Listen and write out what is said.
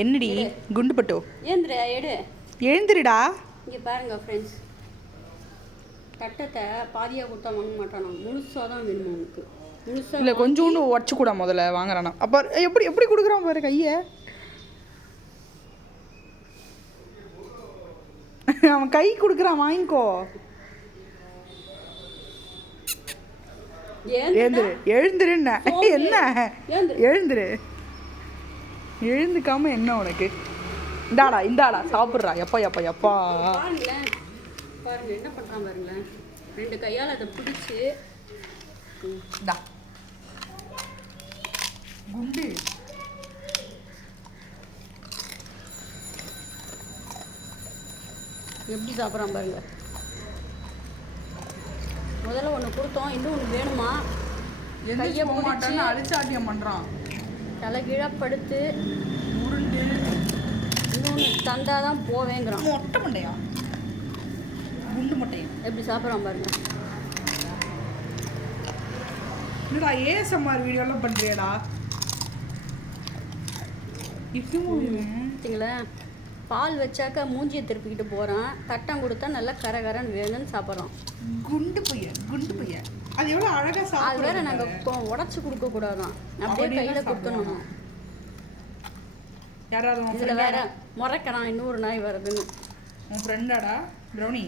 என்னடி குண்டு பட்டு ஏந்திர எடு எழுந்திருடா. இங்கே பாருங்க ஃப்ரெண்ட்ஸ், கட்டத்தை பாதியாக கொடுத்தா வாங்க மாட்டானா, முழுசாக தான் வேணும் அவனுக்கு. முழுசாக இல்லை கொஞ்சோண்டு உடச்சி கூட முதல்ல வாங்குறானா. அப்போ எப்படி எப்படி கொடுக்குறான் பாரு கையை. அவன் கை கொடுக்குறான், வாங்கிக்கோ. எழுந்துரு எழுந்துருன்ன என்ன எழுந்துரு. எழுந்துக்காம என்ன உனக்கு? இந்தாடா இந்தாடா சாப்பிட்றா. எப்பா எப்பா எப்பா பாருங்களேன், பாருங்க என்ன பண்ணுறான் பாருங்களேன். 2 கையால் அதை பிடிச்சி இந்தா குண்டு. எப்படி சாப்பிட்றான் பாருங்க. முதல்ல ஒன்று கொடுத்தோம், இன்னும் ஒன்று வேணுமா. கையை மாட்டான்னு அழிச்சாட்டியம் பண்ணுறான். தலை கீழாக படுத்து உருண்டு இன்னொன்று தந்தாதான் போவேங்கிறான். மொட்டை மண்டையா குண்டு மட்டையா எப்படி சாப்பிட்றான் பாருங்க. என்னடா ஏஎஸ்எம்ஆர் வீடியோலாம் பண்ணுறியடா? பார்த்தீங்களா, பால் வச்சாக்கா மூஞ்சியை திருப்பிக்கிட்டு போகிறான். தட்டம் கொடுத்தா நல்லா கரகரன்னு வேணும்னு சாப்பிட்றான். குண்டு பையன் குண்டு பையன். அது எவ்வளோ அழகாக சாப்பிட்றோம். அது வேற நாங்கள் உடச்சி கொடுக்கக்கூடாதான், அப்படியே கையில் கொடுத்துடணும். யாராவது இதில் வேற முறைக்கிறான், இன்னொரு நாய் வருதுன்னு. உன் ஃப்ரெண்டாடா ப்ரௌனி?